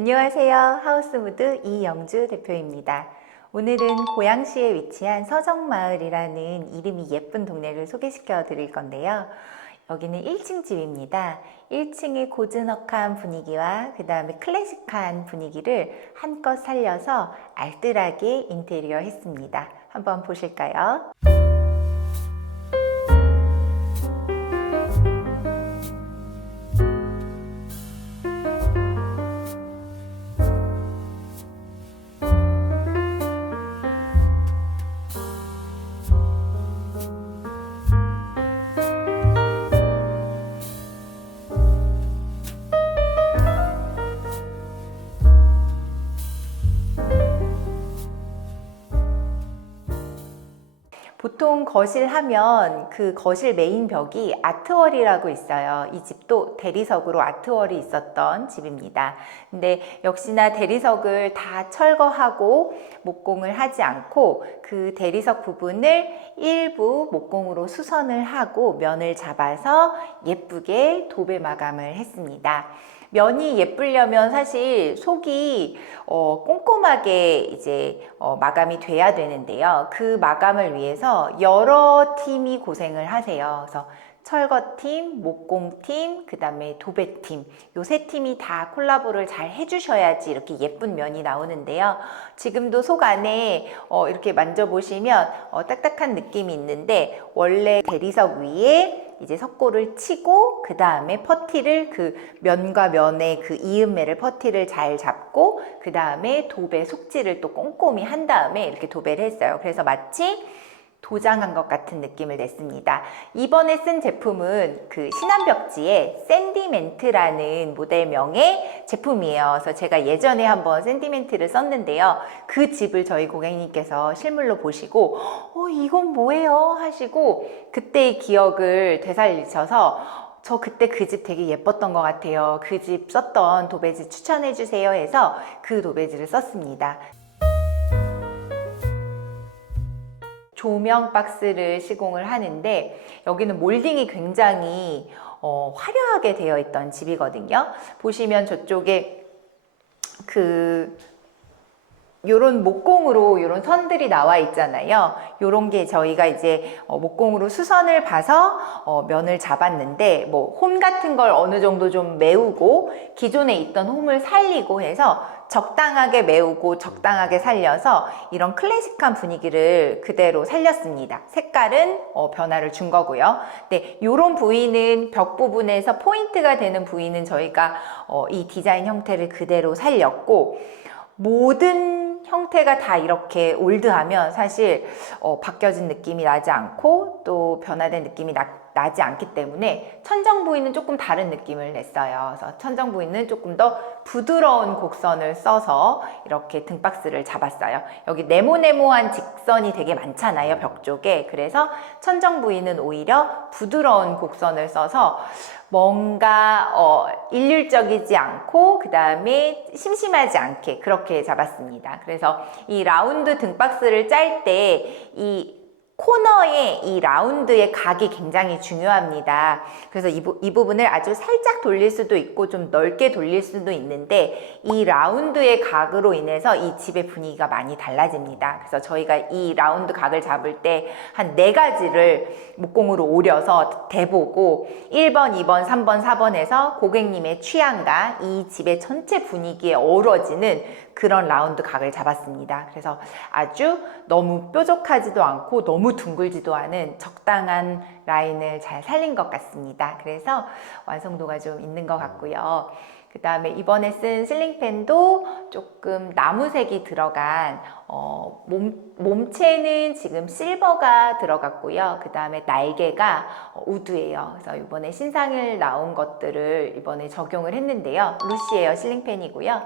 안녕하세요. 하우스무드 이영주 대표입니다. 오늘은 고양시에 위치한 서정마을이라는 이름이 예쁜 동네를 소개시켜 드릴 건데요. 여기는 1층 집입니다. 1층의 고즈넉한 분위기와 그 다음에 클래식한 분위기를 한껏 살려서 알뜰하게 인테리어 했습니다. 한번 보실까요? 보통 거실 하면 그 거실 메인 벽이 아트월이라고 있어요. 이 집도 대리석으로 아트월이 있었던 집입니다. 근데 역시나 대리석을 다 철거하고 목공을 하지 않고 그 대리석 부분을 일부 목공으로 수선을 하고 면을 잡아서 예쁘게 도배 마감을 했습니다. 면이 예쁘려면 사실 속이 꼼꼼하게 이제 마감이 돼야 되는데요. 그 마감을 위해서 여러 팀이 고생을 하세요. 그래서 철거팀, 목공팀, 그 다음에 도배팀, 요 세 팀이 다 콜라보를 잘 해주셔야지 이렇게 예쁜 면이 나오는데요. 지금도 속 안에 이렇게 만져보시면 딱딱한 느낌이 있는데, 원래 대리석 위에 이제 석고를 치고 그 다음에 퍼티를 그 면과 면의 그 이음매를 퍼티를 잘 잡고 그 다음에 도배 속질을 또 꼼꼼히 한 다음에 이렇게 도배를 했어요. 그래서 마치 도장한 것 같은 느낌을 냈습니다. 이번에 쓴 제품은 그 신한벽지의 샌디멘트라는 모델명의 제품이에요. 그래서 제가 예전에 한번 샌디멘트를 썼는데요. 그 집을 저희 고객님께서 실물로 보시고 이건 뭐예요? 하시고 그때의 기억을 되살리셔서 저 그때 그 집 되게 예뻤던 것 같아요. 그 집 썼던 도배지 추천해 주세요 해서 그 도배지를 썼습니다. 조명 박스를 시공을 하는데 여기는 몰딩이 굉장히 화려하게 되어 있던 집이거든요. 보시면 저쪽에 요런 목공으로 요런 선들이 나와 있잖아요. 요런 게 저희가 이제 목공으로 수선을 봐서 면을 잡았는데 뭐 홈 같은 걸 어느 정도 좀 메우고 기존에 있던 홈을 살리고 해서 적당하게 메우고 적당하게 살려서 이런 클래식한 분위기를 그대로 살렸습니다. 색깔은 변화를 준 거고요. 네, 요런 부위는 벽 부분에서 포인트가 되는 부위는 저희가 이 디자인 형태를 그대로 살렸고, 모든 형태가 다 이렇게 올드하면 사실 바뀌어진 느낌이 나지 않고 또 변화된 느낌이 나지 않기 때문에 천정 부위는 조금 다른 느낌을 냈어요. 그래서 천정 부위는 조금 더 부드러운 곡선을 써서 이렇게 등박스를 잡았어요. 여기 네모네모한 직선이 되게 많잖아요, 벽 쪽에. 그래서 천정 부위는 오히려 부드러운 곡선을 써서 뭔가 일률적이지 않고 그 다음에 심심하지 않게 그렇게 잡았습니다. 그래서 이 라운드 등박스를 짤 때 이 코너의 이 라운드의 각이 굉장히 중요합니다. 그래서 이 부분을 아주 살짝 돌릴 수도 있고 좀 넓게 돌릴 수도 있는데, 이 라운드의 각으로 인해서 이 집의 분위기가 많이 달라집니다. 그래서 저희가 이 라운드 각을 잡을 때 한 4가지를 목공으로 오려서 대보고 1번, 2번, 3번, 4번에서 고객님의 취향과 이 집의 전체 분위기에 어우러지는 그런 라운드 각을 잡았습니다. 그래서 아주 너무 뾰족하지도 않고 너무 둥글지도 않은 적당한 라인을 잘 살린 것 같습니다. 그래서 완성도가 좀 있는 것 같고요. 그 다음에 이번에 쓴 실링팬도 조금 나무색이 들어간 몸체는 지금 실버가 들어갔고요. 그 다음에 날개가 우드예요. 그래서 이번에 신상을 나온 것들을 이번에 적용을 했는데요. 루시에어 실링팬이고요.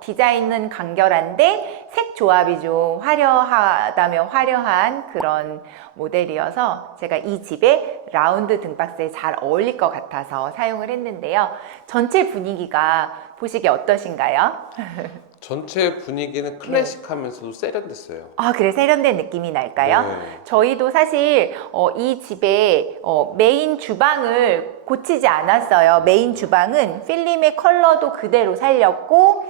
디자인은 간결한데 색 조합이 좀 화려하다면 화려한 그런 모델이어서 제가 이 집에 라운드 등박스에 잘 어울릴 것 같아서 사용을 했는데요. 전체 분위기가 보시기 어떠신가요? 전체 분위기는 클래식하면서도 세련됐어요. 아, 그래, 세련된 느낌이 날까요? 네. 저희도 사실 이 집에 메인 주방을 고치지 않았어요. 메인 주방은 필름의 컬러도 그대로 살렸고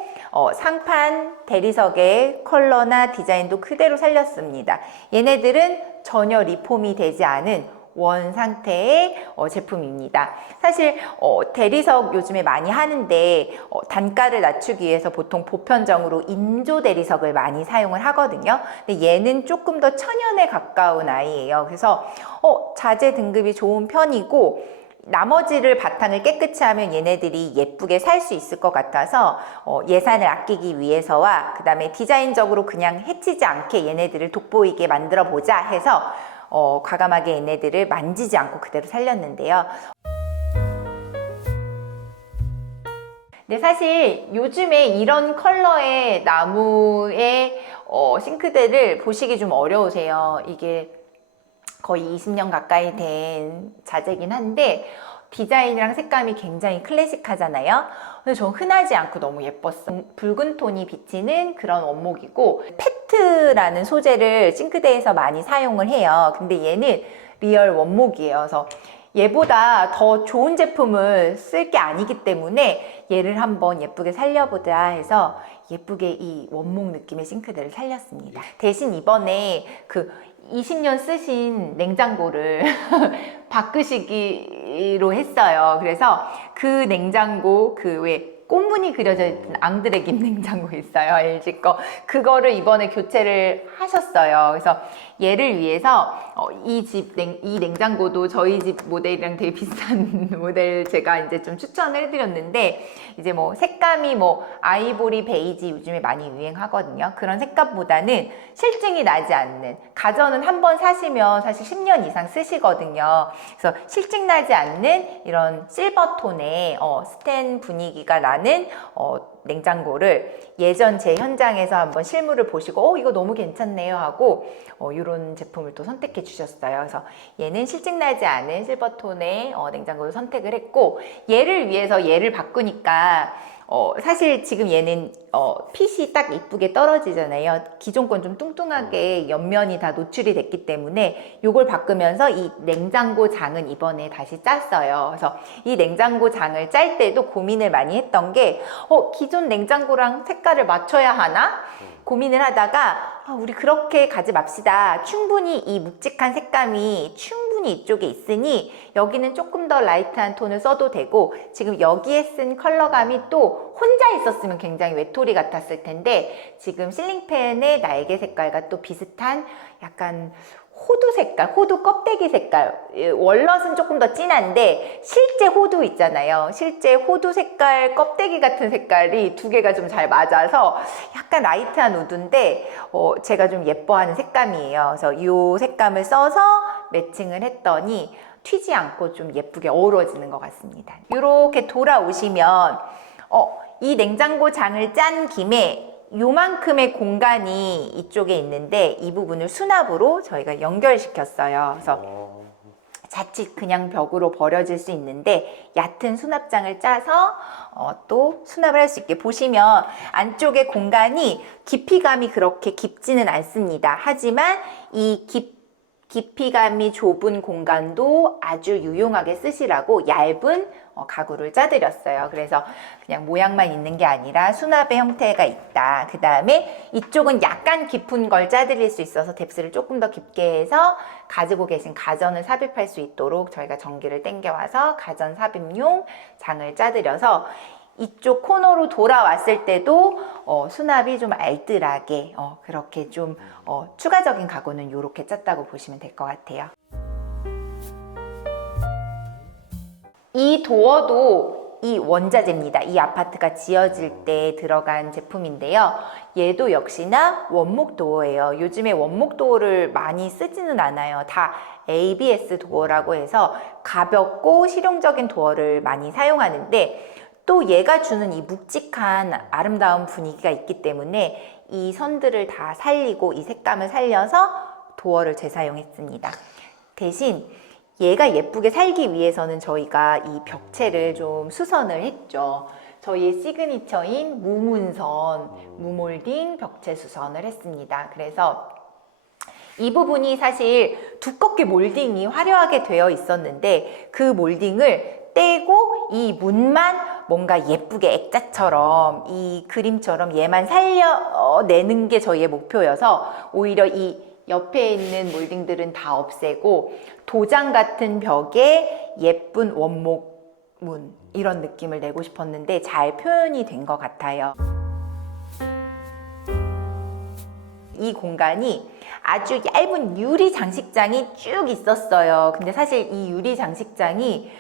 상판, 대리석의 컬러나 디자인도 그대로 살렸습니다. 얘네들은 전혀 리폼이 되지 않은 원 상태의 제품입니다. 사실 대리석 요즘에 많이 하는데 단가를 낮추기 위해서 보통 보편적으로 인조 대리석을 많이 사용을 하거든요. 근데 얘는 조금 더 천연에 가까운 아이예요. 그래서 자재 등급이 좋은 편이고 나머지를 바탕을 깨끗이 하면 얘네들이 예쁘게 살 수 있을 것 같아서 예산을 아끼기 위해서와 그 다음에 디자인적으로 그냥 해치지 않게 얘네들을 돋보이게 만들어 보자 해서 과감하게 얘네들을 만지지 않고 그대로 살렸는데요. 근데 사실 요즘에 이런 컬러의 나무의 싱크대를 보시기 좀 어려우세요. 이게 거의 20년 가까이 된 자재긴 한데 디자인이랑 색감이 굉장히 클래식하잖아요. 근데 전 흔하지 않고 너무 예뻤어. 붉은 톤이 비치는 그런 원목이고 페트라는 소재를 싱크대에서 많이 사용을 해요. 근데 얘는 리얼 원목이에요. 그래서 얘보다 더 좋은 제품을 쓸 게 아니기 때문에 얘를 한번 예쁘게 살려보자 해서 예쁘게 이 원목 느낌의 싱크대를 살렸습니다. 대신 이번에 그 20년 쓰신 냉장고를 바꾸시기로 했어요. 그래서 그 냉장고 그 왜 꽃무늬 그려져 있는 앙드레김 냉장고 있어요. LG 거. 그거를 이번에 교체를 하셨어요. 그래서 얘를 위해서 이 냉장고도 저희 집 모델이랑 되게 비슷한 모델 제가 이제 좀 추천을 해드렸는데 이제 뭐 색감이 뭐 아이보리 베이지 요즘에 많이 유행하거든요. 그런 색감보다는 실증이 나지 않는 가전은 한번 사시면 사실 10년 이상 쓰시거든요. 그래서 실증 나지 않는 이런 실버 톤의 스텐 분위기가 나는 냉장고를 예전 제 현장에서 한번 실물을 보시고 이거 너무 괜찮네요 하고 이런 제품을 또 선택해 주셨어요. 그래서 얘는 실증나지 않은 실버톤의 냉장고를 선택을 했고 얘를 위해서 얘를 바꾸니까 사실 지금 얘는 핏이 딱 이쁘게 떨어지잖아요. 기존 건 좀 뚱뚱하게 옆면이 다 노출이 됐기 때문에 이걸 바꾸면서 이 냉장고 장은 이번에 다시 짰어요. 그래서 이 냉장고 장을 짤 때도 고민을 많이 했던 게 기존 냉장고랑 색깔을 맞춰야 하나? 고민을 하다가 우리 그렇게 가지 맙시다. 충분히 이 묵직한 색감이 충분히 이쪽에 있으니 여기는 조금 더 라이트한 톤을 써도 되고 지금 여기에 쓴 컬러감이 또 혼자 있었으면 굉장히 외톨이 같았을 텐데 지금 실링팬의 날개 색깔과 또 비슷한 약간 호두 색깔, 호두 껍데기 색깔. 월넛은 조금 더 진한데 실제 호두 있잖아요. 실제 호두 색깔 껍데기 같은 색깔이 두 개가 좀 잘 맞아서 약간 라이트한 우드인데 제가 좀 예뻐하는 색감이에요. 그래서 이 색감을 써서 매칭을 했더니 튀지 않고 좀 예쁘게 어우러지는 것 같습니다. 이렇게 돌아오시면 이 냉장고 장을 짠 김에 요만큼의 공간이 이쪽에 있는데 이 부분을 수납으로 저희가 연결시켰어요. 그래서 자칫 그냥 벽으로 버려질 수 있는데 얕은 수납장을 짜서 또 수납을 할 수 있게 보시면 안쪽에 공간이 깊이감이 그렇게 깊지는 않습니다. 하지만 이 깊이감이 좁은 공간도 아주 유용하게 쓰시라고 얇은 가구를 짜드렸어요. 그래서 그냥 모양만 있는 게 아니라 수납의 형태가 있다. 그 다음에 이쪽은 약간 깊은 걸 짜드릴 수 있어서 뎁스를 조금 더 깊게 해서 가지고 계신 가전을 삽입할 수 있도록 저희가 전기를 당겨와서 가전 삽입용 장을 짜드려서 이쪽 코너로 돌아왔을 때도 수납이 좀 알뜰하게 그렇게 좀 추가적인 가구는 이렇게 짰다고 보시면 될 것 같아요. 이 도어도 이 원자재입니다. 이 아파트가 지어질 때 들어간 제품인데요. 얘도 역시나 원목 도어예요. 요즘에 원목 도어를 많이 쓰지는 않아요. 다 ABS 도어라고 해서 가볍고 실용적인 도어를 많이 사용하는데 또 얘가 주는 이 묵직한 아름다운 분위기가 있기 때문에 이 선들을 다 살리고 이 색감을 살려서 도어를 재사용했습니다. 대신 얘가 예쁘게 살기 위해서는 저희가 이 벽체를 좀 수선을 했죠. 저희의 시그니처인 무문선, 무몰딩 벽체 수선을 했습니다. 그래서 이 부분이 사실 두껍게 몰딩이 화려하게 되어 있었는데 그 몰딩을 떼고 이 문만 뭔가 예쁘게 액자처럼 이 그림처럼 얘만 살려내는 게 저희의 목표여서 오히려 이 옆에 있는 몰딩들은 다 없애고 도장 같은 벽에 예쁜 원목문 이런 느낌을 내고 싶었는데 잘 표현이 된 것 같아요. 이 공간이 아주 얇은 유리 장식장이 쭉 있었어요. 근데 사실 이 유리 장식장이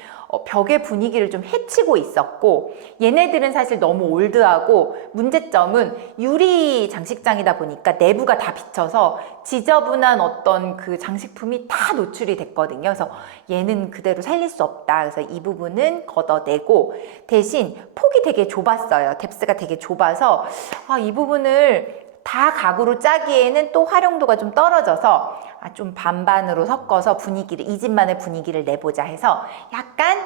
벽의 분위기를 좀 해치고 있었고 얘네들은 사실 너무 올드하고 문제점은 유리 장식장이다 보니까 내부가 다 비쳐서 지저분한 어떤 그 장식품이 다 노출이 됐거든요. 그래서 얘는 그대로 살릴 수 없다. 그래서 이 부분은 걷어내고 대신 폭이 되게 좁았어요. 뎁스가 되게 좁아서 이 부분을 다 가구로 짜기에는 또 활용도가 좀 떨어져서 좀 반반으로 섞어서 분위기를 이 집만의 분위기를 내보자 해서 약간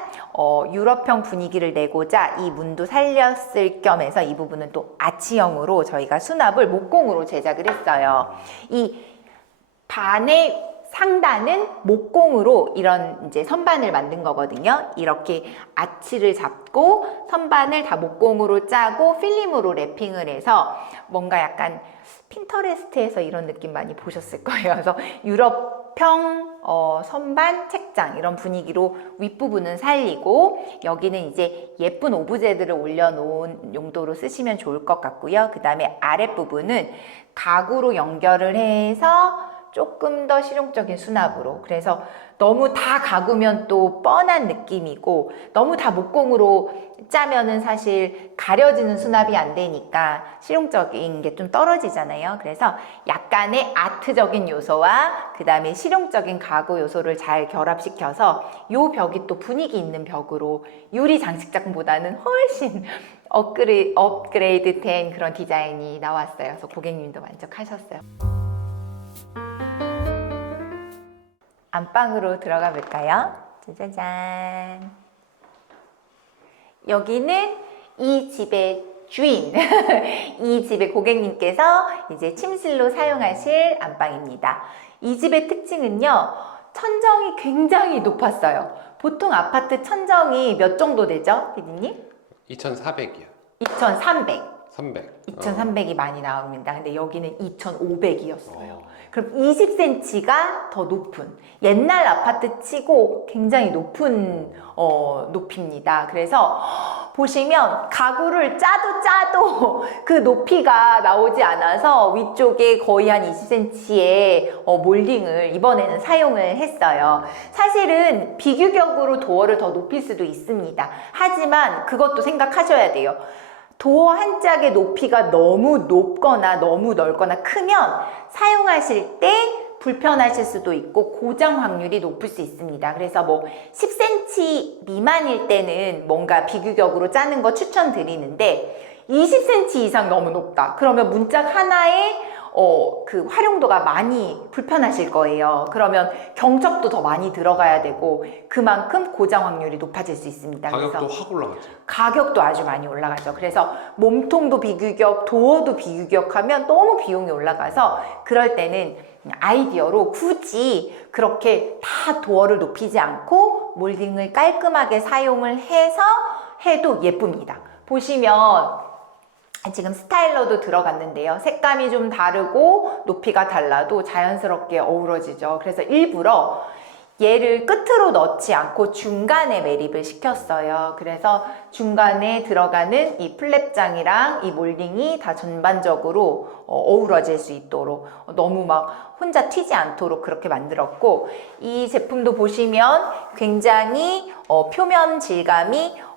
유럽형 분위기를 내고자 이 문도 살렸을 겸해서 이 부분은 또 아치형으로 저희가 수납을 목공으로 제작을 했어요. 이 반의 상단은 목공으로 이런 이제 선반을 만든 거거든요. 이렇게 아치를 잡고 선반을 다 목공으로 짜고 필름으로 랩핑을 해서 뭔가 약간 핀터레스트에서 이런 느낌 많이 보셨을 거예요. 그래서 유럽형 선반 책장 이런 분위기로 윗부분은 살리고 여기는 이제 예쁜 오브제들을 올려놓은 용도로 쓰시면 좋을 것 같고요. 그 다음에 아랫부분은 가구로 연결을 해서 조금 더 실용적인 수납으로 그래서 너무 다 가구면 또 뻔한 느낌이고 너무 다 목공으로 짜면은 사실 가려지는 수납이 안 되니까 실용적인 게 좀 떨어지잖아요. 그래서 약간의 아트적인 요소와 그 다음에 실용적인 가구 요소를 잘 결합시켜서 요 벽이 또 분위기 있는 벽으로 유리 장식장보다는 훨씬 업그레이드 된 그런 디자인이 나왔어요. 그래서 고객님도 만족하셨어요. 안방으로 들어가 볼까요? 짜자잔. 여기는 이 집의 주인, 이 집의 고객님께서 이제 침실로 사용하실 안방입니다. 이 집의 특징은요, 천정이 굉장히 높았어요. 보통 아파트 천정이 몇 정도 되죠, 피디님? 2,400이요. 2,300. 300. 2,300이 많이 나옵니다. 근데 여기는 2,500이었어요. 그럼 20cm가 더 높은 옛날 아파트 치고 굉장히 높은 높이입니다. 그래서 보시면 가구를 짜도 그 높이가 나오지 않아서 위쪽에 거의 한 20cm의 몰딩을 이번에는 사용을 했어요. 사실은 비규격으로 도어를 더 높일 수도 있습니다. 하지만 그것도 생각하셔야 돼요. 도어 한 짝의 높이가 너무 높거나 너무 넓거나 크면 사용하실 때 불편하실 수도 있고 고장 확률이 높을 수 있습니다. 그래서 뭐 10cm 미만일 때는 뭔가 비규격으로 짜는 거 추천드리는데 20cm 이상 너무 높다. 그러면 문짝 하나에 그 활용도가 많이 불편하실 거예요. 그러면 경첩도 더 많이 들어가야 되고 그만큼 고장 확률이 높아질 수 있습니다. 가격도 그래서 확 올라가죠. 가격도 아주 많이 올라가죠. 그래서 몸통도 비규격, 도어도 비규격하면 너무 비용이 올라가서 그럴 때는 아이디어로 굳이 그렇게 다 도어를 높이지 않고 몰딩을 깔끔하게 사용을 해서 해도 예쁩니다. 보시면 지금 스타일러도 들어갔는데요. 색감이 좀 다르고 높이가 달라도 자연스럽게 어우러지죠. 그래서 일부러 얘를 끝으로 넣지 않고 중간에 매립을 시켰어요. 그래서 중간에 들어가는 이 플랩장이랑 이 몰딩이 다 전반적으로 어우러질 수 있도록 너무 막 혼자 튀지 않도록 그렇게 만들었고 이 제품도 보시면 굉장히 표면 질감이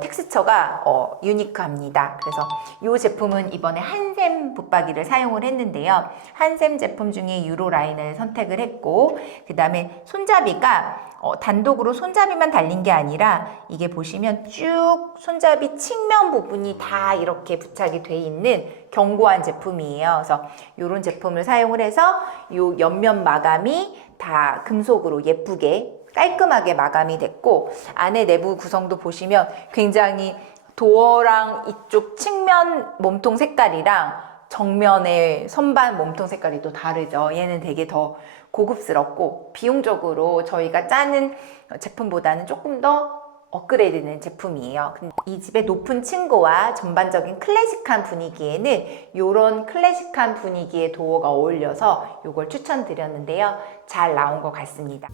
텍스처가 유니크합니다. 그래서 이 제품은 이번에 한샘 붙박이를 사용을 했는데요. 한샘 제품 중에 유로 라인을 선택을 했고 그 다음에 손잡이가 단독으로 손잡이만 달린 게 아니라 이게 보시면 쭉 손잡이 측면 부분이 다 이렇게 부착이 돼 있는 견고한 제품이에요. 그래서 이런 제품을 사용을 해서 이 옆면 마감이 다 금속으로 예쁘게 깔끔하게 마감이 됐고 안에 내부 구성도 보시면 굉장히 도어랑 이쪽 측면 몸통 색깔이랑 정면의 선반 몸통 색깔이 또 다르죠. 얘는 되게 더 고급스럽고 비용적으로 저희가 짜는 제품보다는 조금 더 업그레이드된 제품이에요. 근데 이 집의 높은 층고와 전반적인 클래식한 분위기에는 이런 클래식한 분위기의 도어가 어울려서 이걸 추천드렸는데요. 잘 나온 것 같습니다.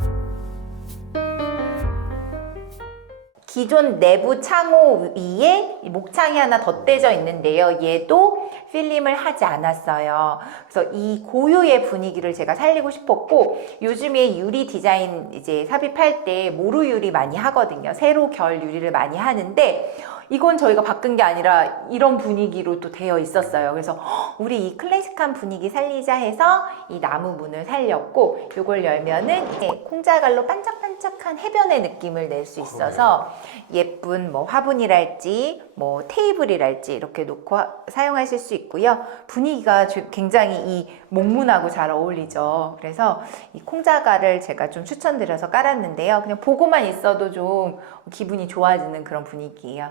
기존 내부 창호 위에 목창이 하나 덧대져 있는데요. 얘도 필름을 하지 않았어요. 그래서 이 고유의 분위기를 제가 살리고 싶었고, 요즘에 유리 디자인 이제 삽입할 때 모루 유리 많이 하거든요. 세로 결 유리를 많이 하는데 이건 저희가 바꾼 게 아니라 이런 분위기로 또 되어 있었어요. 그래서 우리 이 클래식한 분위기 살리자 해서 이 나무 문을 살렸고, 이걸 열면은 이제 콩자갈로 반짝반짝한 해변의 느낌을 낼 수 있어서 예쁜 뭐 화분이랄지 뭐 테이블이랄지 이렇게 놓고 사용하실 수 있고요. 분위기가 굉장히 이 목문하고 잘 어울리죠. 그래서 이 콩자갈을 제가 좀 추천드려서 깔았는데요. 그냥 보고만 있어도 좀 기분이 좋아지는 그런 분위기예요.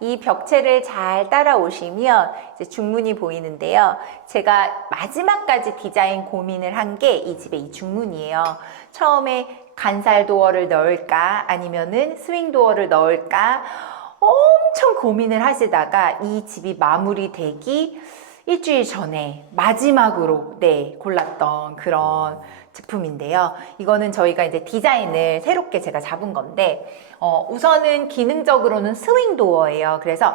이 벽체를 잘 따라오시면 이제 중문이 보이는데요. 제가 마지막까지 디자인 고민을 한 게 이 집의 이 중문이에요. 처음에 간살 도어를 넣을까 아니면은 스윙 도어를 넣을까 엄청 고민을 하시다가 이 집이 마무리되기 일주일 전에 마지막으로 골랐던 그런 제품인데요. 이거는 저희가 이제 디자인을 새롭게 제가 잡은 건데 우선은 기능적으로는 스윙 도어예요. 그래서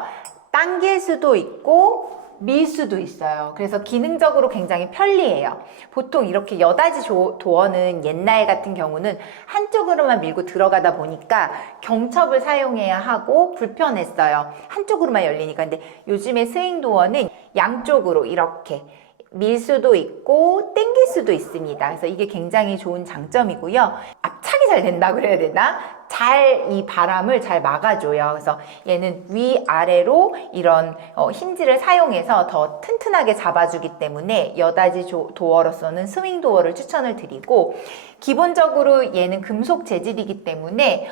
당길 수도 있고 밀 수도 있어요. 그래서 기능적으로 굉장히 편리해요. 보통 이렇게 여닫이 도어는 옛날 같은 경우는 한쪽으로만 밀고 들어가다 보니까 경첩을 사용해야 하고 불편했어요. 한쪽으로만 열리니까. 근데 요즘에 스윙 도어는 양쪽으로 이렇게 밀 수도 있고 당길 수도 있습니다. 그래서 이게 굉장히 좋은 장점이고요. 압착이 잘 된다고 그래야 되나? 잘 이 바람을 잘 막아줘요. 그래서 얘는 위아래로 이런 힌지를 사용해서 더 튼튼하게 잡아주기 때문에 여닫이 도어로서는 스윙 도어를 추천을 드리고, 기본적으로 얘는 금속 재질이기 때문에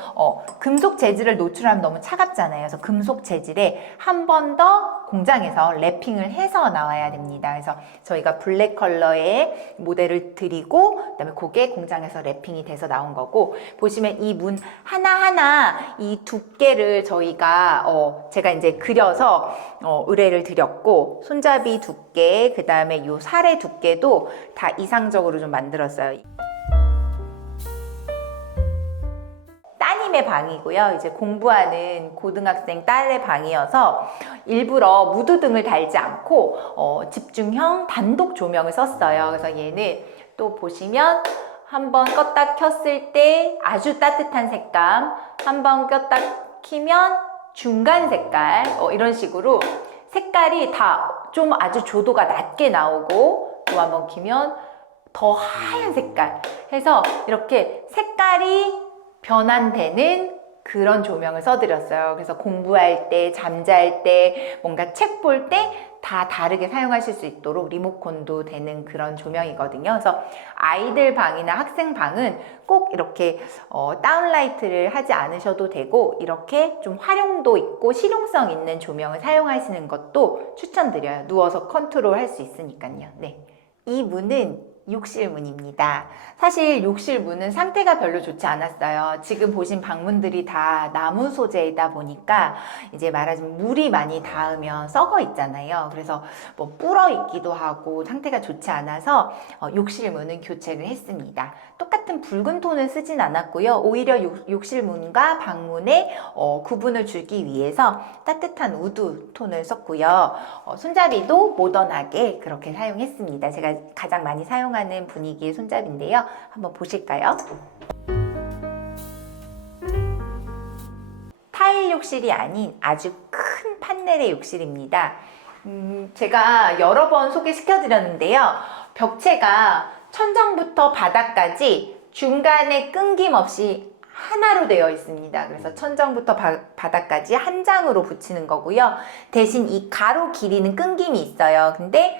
금속 재질을 노출하면 너무 차갑잖아요. 그래서 금속 재질에 한 번 더 공장에서 랩핑을 해서 나와야 됩니다. 그래서 저희가 블랙 컬러의 모델을 드리고 그다음에 그게 공장에서 랩핑이 돼서 나온 거고, 보시면 이 문 하나하나 이 두께를 저희가 제가 이제 그려서 의뢰를 드렸고, 손잡이 두께 그 다음에 요 살의 두께도 다 이상적으로 좀 만들었어요. 따님의 방이고요. 이제 공부하는 고등학생 딸의 방이어서 일부러 무드등을 달지 않고 집중형 단독 조명을 썼어요. 그래서 얘는 또 보시면 한번 껐다 켰을 때 아주 따뜻한 색감, 한번 껐다 키면 중간 색깔, 이런 식으로 색깔이 다 좀 아주 조도가 낮게 나오고, 또 한번 키면 더 하얀 색깔 해서 이렇게 색깔이 변환되는 그런 조명을 써드렸어요. 그래서 공부할 때, 잠잘 때, 뭔가 책 볼 때 다 다르게 사용하실 수 있도록 리모컨도 되는 그런 조명이거든요. 그래서 아이들 방이나 학생 방은 꼭 이렇게 다운라이트를 하지 않으셔도 되고, 이렇게 좀 활용도 있고 실용성 있는 조명을 사용하시는 것도 추천드려요. 누워서 컨트롤 할 수 있으니까요. 네. 이 문은 욕실 문입니다. 사실 욕실 문은 상태가 별로 좋지 않았어요. 지금 보신 방문들이 다 나무 소재이다 보니까 이제 말하자면 물이 많이 닿으면 썩어 있잖아요. 그래서 뭐 불어 있기도 하고 상태가 좋지 않아서 욕실 문은 교체를 했습니다. 똑같은 붉은 톤을 쓰진 않았고요. 오히려 욕실 문과 방문에 구분을 주기 위해서 따뜻한 우드 톤을 썼고요. 손잡이도 모던하게 그렇게 사용했습니다. 제가 가장 많이 사용하는 분위기의 손잡이인데요. 한번 보실까요? 타일 욕실이 아닌 아주 큰 판넬의 욕실입니다. 제가 여러 번 소개시켜 드렸는데요. 벽체가 천정부터 바닥까지 중간에 끊김없이 하나로 되어 있습니다. 그래서 천정부터 바닥까지 한 장으로 붙이는 거고요. 대신 이 가로 길이는 끊김이 있어요. 근데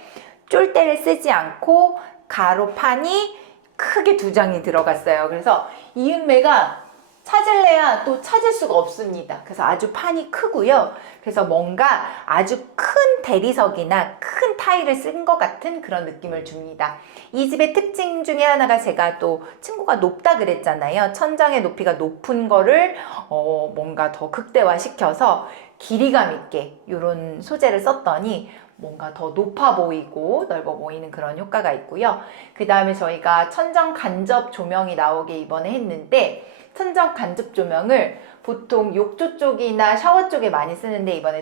쫄대를 쓰지 않고 가로판이 크게 두 장이 들어갔어요. 그래서 이음매가 찾을래야 또 찾을 수가 없습니다. 그래서 아주 판이 크고요. 그래서 뭔가 아주 큰 대리석이나 큰 타일을 쓴 것 같은 그런 느낌을 줍니다. 이 집의 특징 중에 하나가 제가 또 층고가 높다 그랬잖아요. 천장의 높이가 높은 거를 뭔가 더 극대화시켜서 길이감 있게 이런 소재를 썼더니 뭔가 더 높아 보이고 넓어 보이는 그런 효과가 있고요. 그 다음에 저희가 천정 간접 조명이 나오게 이번에 했는데 천정 간접 조명을 보통 욕조 쪽이나 샤워 쪽에 많이 쓰는데 이번에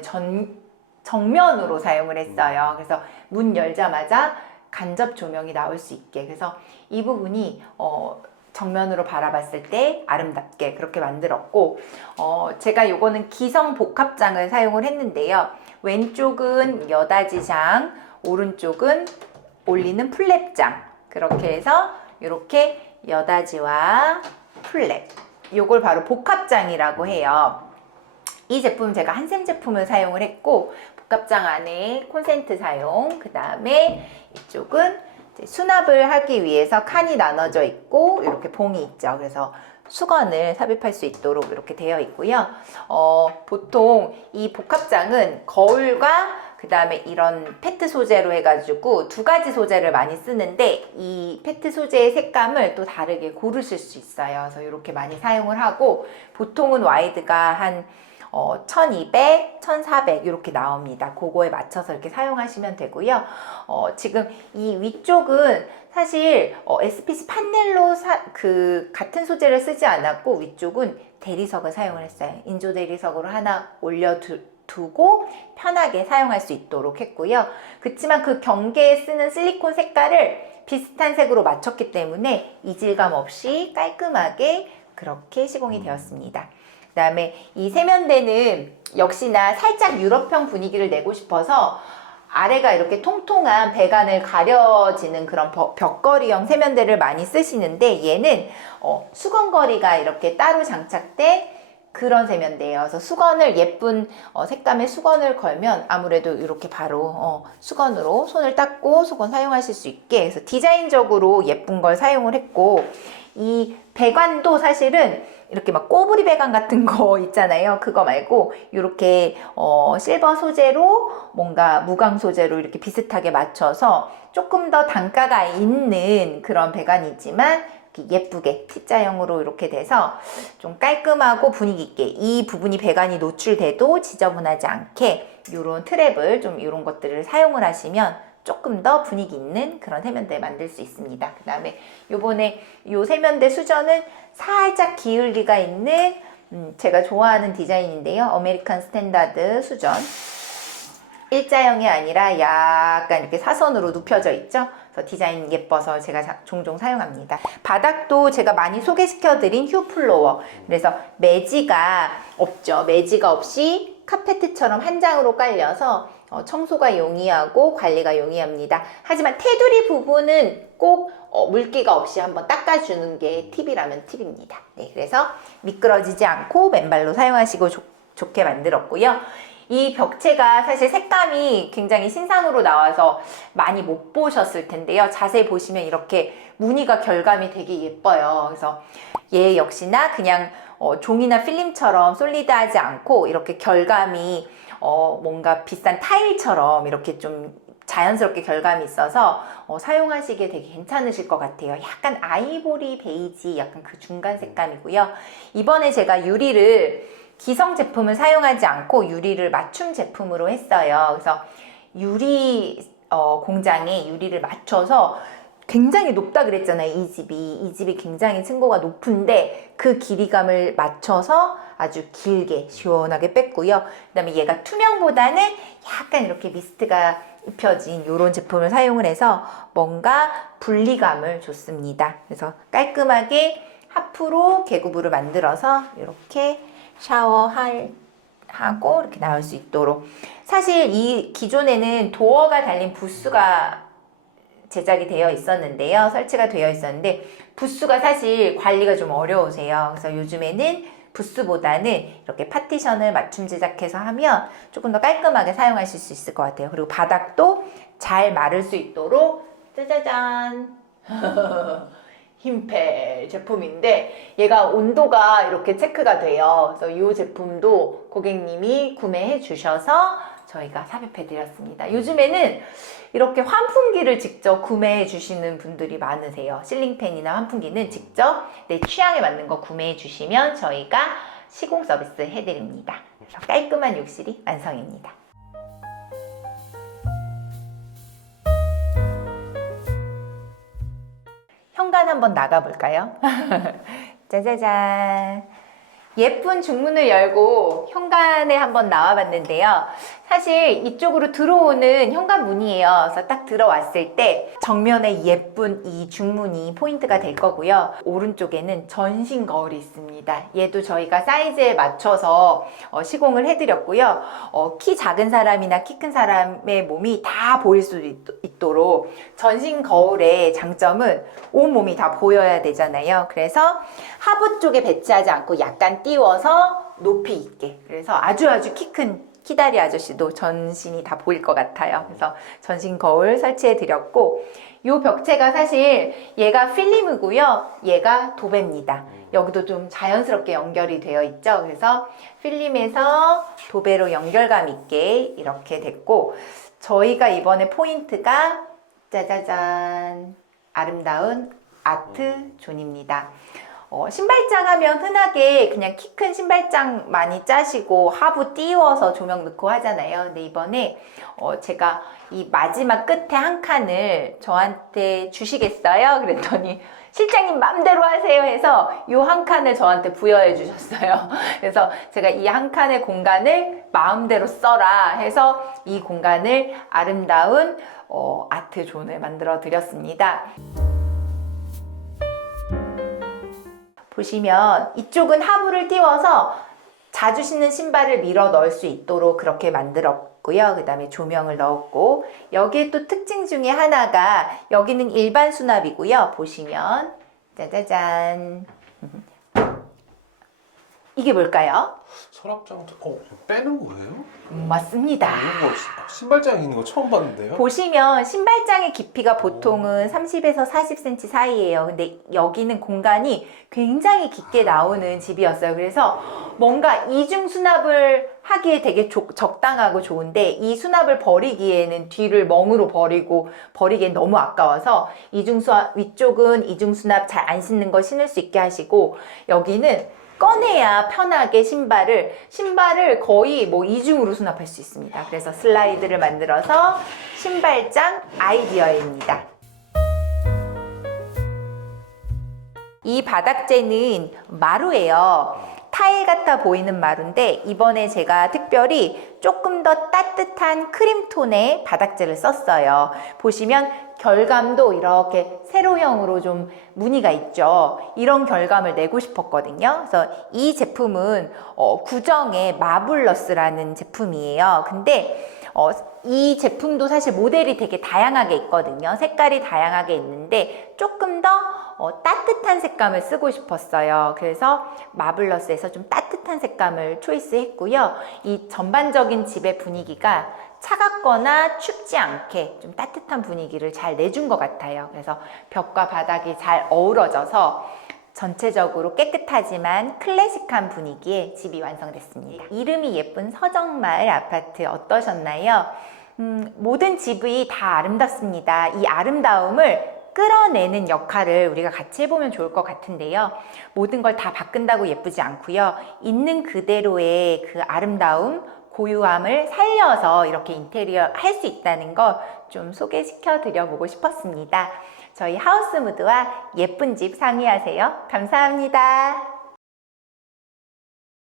정면으로 사용을 했어요. 그래서 문 열자마자 간접 조명이 나올 수 있게, 그래서 이 부분이 정면으로 바라봤을 때 아름답게 그렇게 만들었고, 제가 요거는 기성 복합장을 사용을 했는데요. 왼쪽은 여다지장, 오른쪽은 올리는 플랩장, 그렇게 해서 이렇게 여다지와 플랩, 요걸 바로 복합장이라고 해요. 이 제품 제가 한샘 제품을 사용을 했고, 복합장 안에 콘센트 사용, 그 다음에 이쪽은 이제 수납을 하기 위해서 칸이 나눠져 있고 이렇게 봉이 있죠. 그래서 수건을 삽입할 수 있도록 이렇게 되어 있고요. 보통 이 복합장은 거울과 그 다음에 이런 페트 소재로 해가지고 두 가지 소재를 많이 쓰는데 이 페트 소재의 색감을 또 다르게 고르실 수 있어요. 그래서 이렇게 많이 사용을 하고, 보통은 와이드가 한 1200, 1400 이렇게 나옵니다. 그거에 맞춰서 이렇게 사용하시면 되고요. 지금 이 위쪽은 사실 SPC 판넬로 같은 소재를 쓰지 않았고, 위쪽은 대리석을 사용을 했어요. 인조 대리석으로 하나 올려두고 편하게 사용할 수 있도록 했고요. 그렇지만 그 경계에 쓰는 실리콘 색깔을 비슷한 색으로 맞췄기 때문에 이질감 없이 깔끔하게 그렇게 시공이 되었습니다. 그 다음에 이 세면대는 역시나 살짝 유럽형 분위기를 내고 싶어서 아래가 이렇게 통통한 배관을 가려지는 그런 벽걸이형 세면대를 많이 쓰시는데, 얘는 수건걸이가 이렇게 따로 장착된 그런 세면대예요. 그래서 수건을 예쁜 색감의 수건을 걸면 아무래도 이렇게 바로 수건으로 손을 닦고 수건 사용하실 수 있게, 그래서 디자인적으로 예쁜 걸 사용을 했고, 이 배관도 사실은 이렇게 막 꼬부리 배관 같은 거 있잖아요. 그거 말고 이렇게 실버 소재로 뭔가 무광 소재로 이렇게 비슷하게 맞춰서 조금 더 단가가 있는 그런 배관이지만 예쁘게 T자형으로 이렇게 돼서 좀 깔끔하고 분위기 있게, 이 부분이 배관이 노출돼도 지저분하지 않게 이런 트랩을 좀 이런 것들을 사용을 하시면 조금 더 분위기 있는 그런 세면대 만들 수 있습니다. 그 다음에 요번에 요 세면대 수전은 살짝 기울기가 있는 제가 좋아하는 디자인인데요. 아메리칸 스탠다드 수전. 일자형이 아니라 약간 이렇게 사선으로 눕혀져 있죠. 그래서 디자인 예뻐서 제가 종종 사용합니다. 바닥도 제가 많이 소개시켜드린 휴플로어. 그래서 매지가 없죠. 매지가 없이 카페트처럼 한 장으로 깔려서 청소가 용이하고 관리가 용이합니다. 하지만 테두리 부분은 꼭 물기가 없이 한번 닦아주는 게 팁이라면 팁입니다. 네, 그래서 미끄러지지 않고 맨발로 사용하시고 좋게 만들었고요. 이 벽체가 사실 색감이 굉장히 신상으로 나와서 많이 못 보셨을 텐데요. 자세히 보시면 이렇게 무늬가 결감이 되게 예뻐요. 그래서 얘 역시나 그냥 종이나 필름처럼 솔리드하지 않고 이렇게 결감이 뭔가 비싼 타일처럼 이렇게 좀 자연스럽게 결감이 있어서 사용하시기에 되게 괜찮으실 것 같아요. 약간 아이보리 베이지 약간 그 중간 색감이고요. 이번에 제가 유리를 기성 제품을 사용하지 않고 유리를 맞춤 제품으로 했어요. 그래서 유리 공장에 유리를 맞춰서 굉장히 높다 그랬잖아요. 이 집이 굉장히 층고가 높은데 그 길이감을 맞춰서 아주 길게 시원하게 뺐고요. 그 다음에 얘가 투명보다는 약간 이렇게 미스트가 입혀진 이런 제품을 사용을 해서 뭔가 분리감을 줬습니다. 그래서 깔끔하게 하프로 계구부를 만들어서 이렇게 샤워하고 이렇게 나올 수 있도록. 사실 이 기존에는 도어가 달린 부스가 제작이 되어 있었는데요. 설치가 되어 있었는데 부스가 사실 관리가 좀 어려우세요. 그래서 요즘에는 부스보다는 이렇게 파티션을 맞춤 제작해서 하면 조금 더 깔끔하게 사용하실 수 있을 것 같아요. 그리고 바닥도 잘 마를 수 있도록 짜자잔 흰펠 제품인데 얘가 온도가 이렇게 체크가 돼요. 그래서 이 제품도 고객님이 구매해 주셔서 저희가 삽입해 드렸습니다. 요즘에는 이렇게 환풍기를 직접 구매해 주시는 분들이 많으세요. 실링팬이나 환풍기는 직접 내 취향에 맞는 거 구매해 주시면 저희가 시공 서비스 해드립니다. 그래서 깔끔한 욕실이 완성입니다. 현관 한번 나가볼까요? 짜자잔. 예쁜 중문을 열고 현관에 한번 나와봤는데요. 사실 이쪽으로 들어오는 현관문이에요. 그래서 딱 들어왔을 때 정면에 예쁜 이 중문이 포인트가 될 거고요. 오른쪽에는 전신 거울이 있습니다. 얘도 저희가 사이즈에 맞춰서 시공을 해드렸고요. 키 작은 사람이나 키 큰 사람의 몸이 다 보일 수 있도록 전신 거울의 장점은 온몸이 다 보여야 되잖아요. 그래서 하부 쪽에 배치하지 않고 약간 띄워서 높이 있게, 그래서 아주 키 큰 키다리 아저씨도 전신이 다 보일 것 같아요. 그래서 전신 거울 설치해 드렸고, 이 벽체가 사실 얘가 필름이고요, 얘가 도배입니다. 여기도 좀 자연스럽게 연결이 되어 있죠. 그래서 필름에서 도배로 연결감 있게 이렇게 됐고, 저희가 이번에 포인트가 짜자잔, 아름다운 아트 존입니다. 신발장 하면 흔하게 그냥 키 큰 신발장 많이 짜시고 하부 띄워서 조명 넣고 하잖아요. 근데 이번에 제가 이 마지막 끝에 한 칸을 저한테 주시겠어요? 그랬더니 실장님 맘대로 하세요 해서 이 한 칸을 저한테 부여해 주셨어요. 그래서 제가 이 한 칸의 공간을 마음대로 써라 해서 이 공간을 아름다운 아트 존을 만들어 드렸습니다. 보시면 이쪽은 하부를 띄워서 자주 신는 신발을 밀어 넣을 수 있도록 그렇게 만들었고요. 그 다음에 조명을 넣었고, 여기에 또 특징 중에 하나가 여기는 일반 수납이고요. 보시면 짜자잔, 이게 뭘까요? 서랍장 빼는 거예요? 맞습니다. 이거 신발장에 있는 거 처음 봤는데요? 보시면 신발장의 깊이가 보통은 30에서 40cm 사이예요. 근데 여기는 공간이 굉장히 깊게 나오는 집이었어요. 그래서 뭔가 이중 수납을 하기에 되게 적당하고 좋은데, 이 수납을 버리기에는 뒤를 멍으로 버리기엔 너무 아까워서 위쪽은 이중 수납 잘 안 신는 거 신을 수 있게 하시고, 여기는 꺼내야 편하게 신발을 거의 뭐 이중으로 수납할 수 있습니다. 그래서 슬라이드를 만들어서 신발장 아이디어입니다. 이 바닥재는 마루예요. 타일 같아 보이는 마루인데, 이번에 제가 특별히 조금 더 따뜻한 크림톤의 바닥재를 썼어요. 보시면 결감도 이렇게 세로형으로 좀 무늬가 있죠. 이런 결감을 내고 싶었거든요. 그래서 이 제품은 구정의 마블러스라는 제품이에요. 근데 이 제품도 사실 모델이 되게 다양하게 있거든요. 색깔이 다양하게 있는데 조금 더 따뜻한 색감을 쓰고 싶었어요. 그래서 마블러스에서 좀 따뜻한 색감을 초이스했고요. 이 전반적인 집의 분위기가 차갑거나 춥지 않게 좀 따뜻한 분위기를 잘 내준 것 같아요. 그래서 벽과 바닥이 잘 어우러져서 전체적으로 깨끗하지만 클래식한 분위기의 집이 완성됐습니다. 이름이 예쁜 서정마을 아파트 어떠셨나요? 모든 집이 다 아름답습니다. 이 아름다움을 끌어내는 역할을 우리가 같이 해보면 좋을 것 같은데요. 모든 걸 다 바꾼다고 예쁘지 않고요. 있는 그대로의 그 아름다움, 고유함을 살려서 이렇게 인테리어 할 수 있다는 거 좀 소개시켜 드려보고 싶었습니다. 저희 하우스무드와 예쁜 집 상의하세요. 감사합니다.